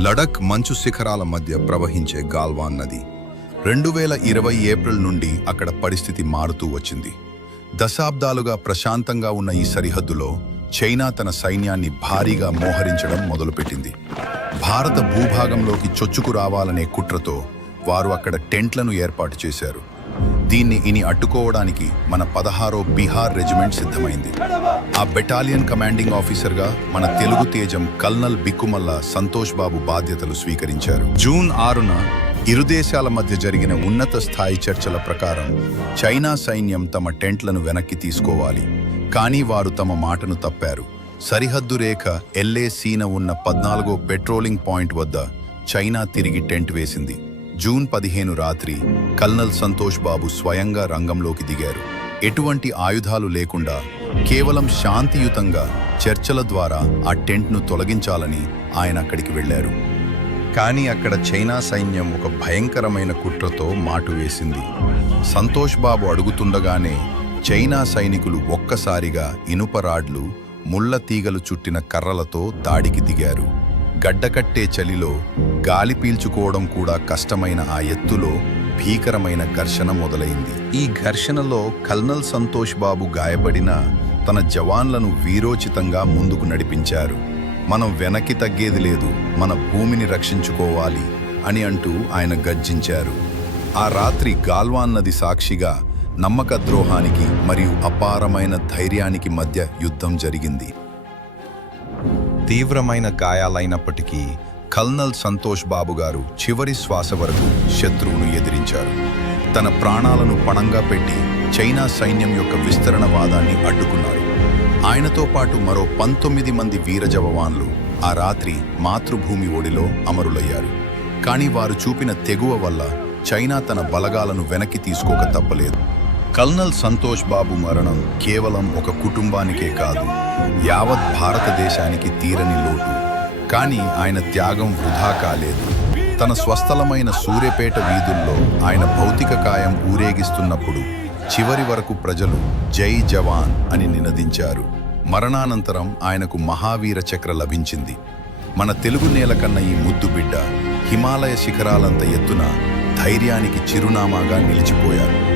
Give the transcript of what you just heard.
లడక్ మంచు శిఖరాల మధ్య ప్రవహించే గాల్వాన్ నది. రెండు వేల ఇరవై ఏప్రిల్ నుండి అక్కడ పరిస్థితి మారుతూ వచ్చింది. దశాబ్దాలుగా ప్రశాంతంగా ఉన్న ఈ సరిహద్దులో చైనా తన సైన్యాన్ని భారీగా మోహరించడం మొదలుపెట్టింది. భారత భూభాగంలోకి చొచ్చుకు రావాలనే కుట్రతో వారు అక్కడ టెంట్లను ఏర్పాటు చేశారు. దీన్ని ఇని అడ్డుకోవడానికి మన పదహారో బీహార్ రెజిమెంట్ సిద్ధమైంది. ఆ బెటాలియన్ కమాండింగ్ ఆఫీసర్గా మన తెలుగు తేజం కల్నల్ బిక్కుమల్ల సంతోష్ బాబు బాధ్యతలు స్వీకరించారు. జూన్ ఆరున ఇరు దేశాల మధ్య జరిగిన ఉన్నత స్థాయి చర్చల ప్రకారం చైనా సైన్యం తమ టెంట్లను వెనక్కి తీసుకోవాలి. కానీ వారు తమ మాటను తప్పారు. సరిహద్దు రేఖ ఎల్ఏసీన ఉన్న పద్నాలుగో పెట్రోలింగ్ పాయింట్ వద్ద చైనా తిరిగి టెంట్ వేసింది. జూన్ పదిహేను రాత్రి కల్నల్ సంతోష్ బాబు స్వయంగా రంగంలోకి దిగారు. ఎటువంటి ఆయుధాలు లేకుండా కేవలం శాంతియుతంగా చర్చల ద్వారా ఆ టెంట్ను తొలగించాలని ఆయన అక్కడికి వెళ్ళారు కానీ అక్కడ చైనా సైన్యం ఒక భయంకరమైన కుట్రతో మాటు వేసింది. సంతోష్ బాబు అడుగుతుండగానే చైనా సైనికులు ఒక్కసారిగా ఇనుప రాడ్లు ముళ్ళ తీగలు చుట్టిన కర్రలతో దాడికి దిగారు. గడ్డకట్టే చలిలో గాలి పీల్చుకోవడం కూడా కష్టమైన ఆ ఎత్తులో భీకరమైన ఘర్షణ మొదలైంది. ఈ ఘర్షణలో కల్నల్ సంతోష్ బాబు గాయపడిన తన జవాన్లను వీరోచితంగా ముందుకు నడిపించారు. మనం వెనక్కి తగ్గేది లేదు మన భూమిని రక్షించుకోవాలి అని అంటూ ఆయన గర్జించారు. ఆ రాత్రి గాల్వాన్ నది సాక్షిగా నమ్మక ద్రోహానికి మరియు అపారమైన ధైర్యానికి మధ్య యుద్ధం జరిగింది. తీవ్రమైన గాయాలైనప్పటికీ కల్నల్ సంతోష్ బాబు గారు చివరి శ్వాస వరకు శత్రువును ఎదిరించారు. తన ప్రాణాలను పణంగా పెట్టి చైనా సైన్యం యొక్క విస్తరణ వాదాన్ని అడ్డుకున్నారు. ఆయనతో పాటు మరో పంతొమ్మిది మంది వీర జవాన్లు ఆ రాత్రి మాతృభూమి ఒడిలో అమరులయ్యారు. కానీ వారు చూపిన తెగువ వల్ల చైనా తన బలగాలను వెనక్కి తీసుకోక తప్పలేదు. కల్నల్ సంతోష్ బాబు మరణం కేవలం ఒక కుటుంబానికే కాదు యావత్ భారతదేశానికి తీరని లోటు. కానీ ఆయన త్యాగం వృధా కాలేదు. తన స్వస్థలమైన సూర్యపేట వీధుల్లో ఆయన భౌతిక కాయం ఊరేగిస్తున్నప్పుడు చివరి వరకు ప్రజలు జై జవాన్ అని నినదించారు. మరణానంతరం ఆయనకు మహావీర చక్ర లభించింది. మన తెలుగు నేల కన్న ఈ ముద్దు బిడ్డ హిమాలయ శిఖరాలంత ఎత్తున ధైర్యానికి చిరునామాగా నిలిచిపోయారు.